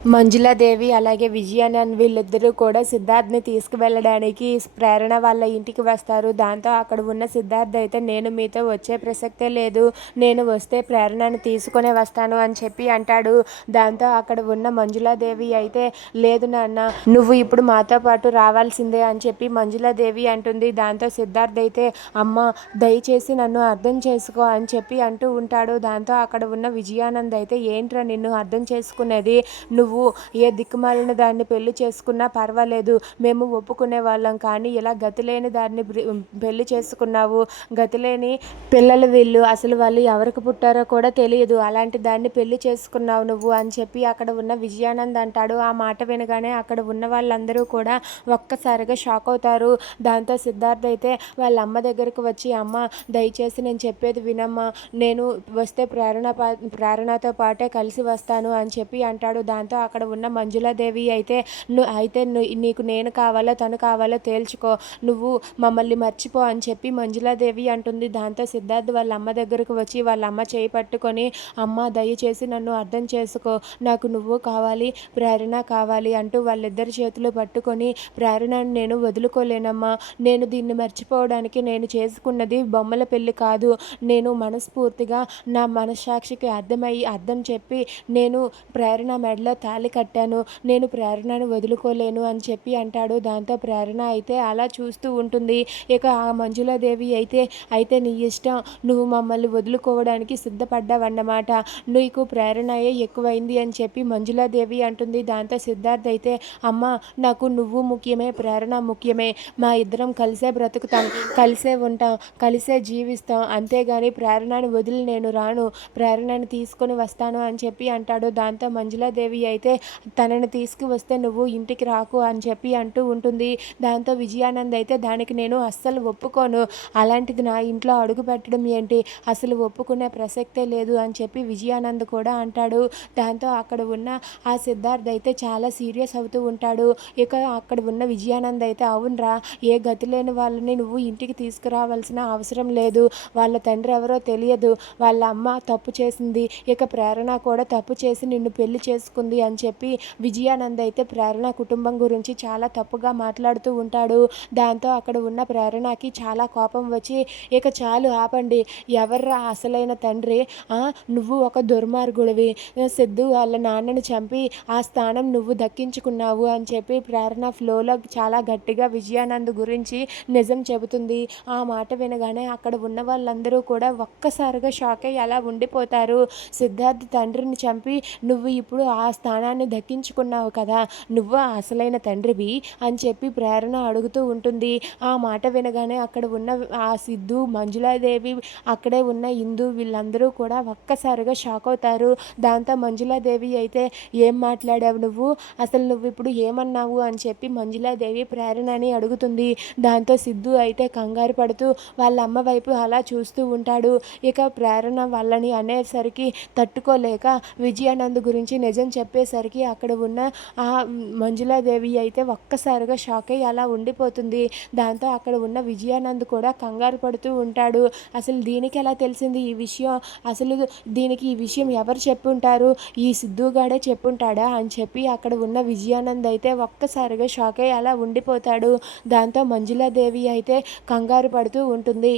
మంజులాదేవి అలాగే విజయానంద్ వీళ్ళిద్దరూ కూడా సిద్ధార్థ్ని తీసుకువెళ్ళడానికి ప్రేరణ వాళ్ళ ఇంటికి వస్తారు. దాంతో అక్కడ ఉన్న సిద్ధార్థ్ అయితే నేను మీతో వచ్చే ప్రసక్తే లేదు, నేను వస్తే ప్రేరణను తీసుకునే వస్తాను అని చెప్పి అంటాడు. దాంతో అక్కడ ఉన్న మంజులాదేవి అయితే లేదు నాన్న, నువ్వు ఇప్పుడు మాతో పాటు రావాల్సిందే అని చెప్పి మంజులాదేవి అంటుంది. దాంతో సిద్ధార్థ్ అయితే అమ్మ దయచేసి నన్ను అర్థం చేసుకో అని చెప్పి అంటూ ఉంటాడు. దాంతో అక్కడ ఉన్న విజయానంద్ అయితే ఏంట్రా నిన్ను అర్థం చేసుకునేది, నువ్వు ఏ దిక్కుమాలిన దాన్ని పెళ్లి చేసుకున్నా పర్వాలేదు, మేము ఒప్పుకునే వాళ్ళం, కానీ ఇలా గతిలేని దాన్ని పెళ్లి చేసుకున్నావు, గతిలేని పిల్లలు వీళ్ళు, అసలు వాళ్ళు ఎవరికి పుట్టారో కూడా తెలియదు, అలాంటి దాన్ని పెళ్లి చేసుకున్నావు నువ్వు అని చెప్పి అక్కడ ఉన్న విజయానంద్ అంటాడు. ఆ మాట వినగానే అక్కడ ఉన్న వాళ్ళందరూ కూడా ఒక్కసారిగా షాక్ అవుతారు. దాంతో సిద్ధార్థ్ అయితే వాళ్ళ అమ్మ దగ్గరకు వచ్చి అమ్మ దయచేసి నేను చెప్పేది వినమ్మా, నేను వస్తే ప్రేరణతో పాటే కలిసి వస్తాను అని చెప్పి అంటాడు. దాంతో అక్కడ ఉన్న మంజులాదేవి అయితే నీకు నేను కావాలో తను కావాలో తేల్చుకో, నువ్వు మమ్మల్ని మర్చిపో అని చెప్పి మంజులాదేవి అంటుంది. దాంతో సిద్ధార్థ్ వాళ్ళ అమ్మ దగ్గరకు వచ్చి వాళ్ళ అమ్మ చేయి పట్టుకొని అమ్మ దయచేసి నన్ను అర్థం చేసుకో, నాకు నువ్వు కావాలి, ప్రేరణ కావాలి అంటూ వాళ్ళిద్దరి చేతులు పట్టుకొని ప్రేరణను నేను వదులుకోలేనమ్మా, నేను దీన్ని మర్చిపోవడానికి నేను చేసుకున్నది బొమ్మల పెళ్ళి కాదు, నేను మనస్ఫూర్తిగా నా మనస్సాక్షికి అర్థం చెప్పి నేను ప్రేరణ మెడలో తాళి కట్టాను, నేను ప్రేరణను వదులుకోలేను అని చెప్పి అంటాడు. దాంతో ప్రేరణ అయితే అలా చూస్తూ ఉంటుంది. ఇక ఆ మంజులాదేవి అయితే నీ ఇష్టం, నువ్వు మమ్మల్ని వదులుకోవడానికి సిద్ధపడ్డావన్నమాట, నీకు ప్రేరణయే ఎక్కువైంది అని చెప్పి మంజులాదేవి అంటుంది. దాంతో సిద్ధార్థ్ అయితే అమ్మ నాకు నువ్వు ముఖ్యమే, ప్రేరణ ముఖ్యమే, మా ఇద్దరం కలిసే బ్రతుకుతాం, కలిసే ఉంటాం, కలిసే జీవిస్తాం, అంతేగాని ప్రేరణను వదిలి నేను రాను, ప్రేరణను తీసుకొని వస్తాను అని చెప్పి అంటాడు. దాంతో మంజులాదేవి అయితే తనని తీసుకువస్తే నువ్వు ఇంటికి రాకు అని చెప్పి అంటూ ఉంటుంది. దాంతో విజయానంద్ అయితే దానికి నేను అస్సలు ఒప్పుకోను, అలాంటిది నా ఇంట్లో అడుగు పెట్టడం ఏంటి, అసలు ఒప్పుకునే ప్రసక్తే లేదు అని చెప్పి విజయానంద్ కూడా అంటాడు. దాంతో అక్కడ ఉన్న ఆ సిద్ధార్థ్ అయితే చాలా సీరియస్ అవుతూ ఉంటాడు. ఇక అక్కడ ఉన్న విజయానంద్ అయితే అవునరా, ఏ గతి లేని వాళ్ళని నువ్వు ఇంటికి తీసుకురావాల్సిన అవసరం లేదు, వాళ్ళ తండ్రి ఎవరో తెలియదు, వాళ్ళ అమ్మ తప్పు చేసింది, ఇక ప్రేరణ కూడా తప్పు చేసి నిన్ను పెళ్లి చేసుకుంది అని చెప్పి విజయానంద్ అయితే ప్రేరణ కుటుంబం గురించి చాలా తప్పుగా మాట్లాడుతూ ఉంటాడు. దాంతో అక్కడ ఉన్న ప్రేరణకి చాలా కోపం వచ్చి ఇక చాలు ఆపండి, ఎవర్రా అసలైన తండ్రి, నువ్వు ఒక దుర్మార్గుడివి, సిద్ధు వాళ్ళ నాన్నని చంపి ఆ స్థానం నువ్వు దక్కించుకున్నావు అని చెప్పి ప్రేరణ ఫ్లోలో చాలా గట్టిగా విజయానంద్ గురించి నిజం చెబుతుంది. ఆ మాట వినగానే అక్కడ ఉన్న వాళ్ళందరూ కూడా ఒక్కసారిగా షాక్ అయ్యి అలా ఉండిపోతారు. సిద్ధార్థ్ తండ్రిని చంపి నువ్వు ఇప్పుడు ఆ స్థానాన్ని దక్కించుకున్నావు కదా, నువ్వు అసలైన తండ్రివి అని చెప్పి ప్రేరణ అడుగుతూ ఉంటుంది. ఆ మాట వినగానే అక్కడ ఉన్న ఆ సిద్ధు, మంజులాదేవి, అక్కడే ఉన్న ఇందు వీళ్ళందరూ కూడా ఒక్కసారిగా షాక్ అవుతారు. దాంతో మంజులాదేవి అయితే ఏం మాట్లాడావు నువ్వు, అసలు నువ్వు ఇప్పుడు ఏమన్నావు అని చెప్పి మంజులాదేవి ప్రేరణని అడుగుతుంది. దాంతో సిద్ధు అయితే కంగారు పడుతూ వాళ్ళ అమ్మ వైపు అలా చూస్తూ ఉంటాడు. ఇక ప్రేరణ వాళ్ళని అనేసరికి తట్టుకోలేక విజయానంద్ గురించి నిజం చెప్పేసరికి అక్కడ ఉన్న ఆ మంజులాదేవి అయితే ఒక్కసారిగా షాక్ అయ్యి అలా ఉండిపోతుంది. దాంతో అక్కడ ఉన్న విజయానంద్ కూడా కంగారు పడుతూ ఉంటాడు. అసలు దీనికి ఎలా తెలిసింది ఈ విషయం, అసలు దీనికి ఈ విషయం ఎవరు చెప్పుంటారు, ఈ సిద్ధుగాడే చెప్పుంటాడా అని చెప్పి అక్కడ ఉన్న విజయానంద్ అయితే ఒక్కసారిగా షాక్ అయ్యి అలా ఉండిపోతాడు. దాంతో మంజులాదేవి అయితే కంగారు పడుతూ ఉంటుంది.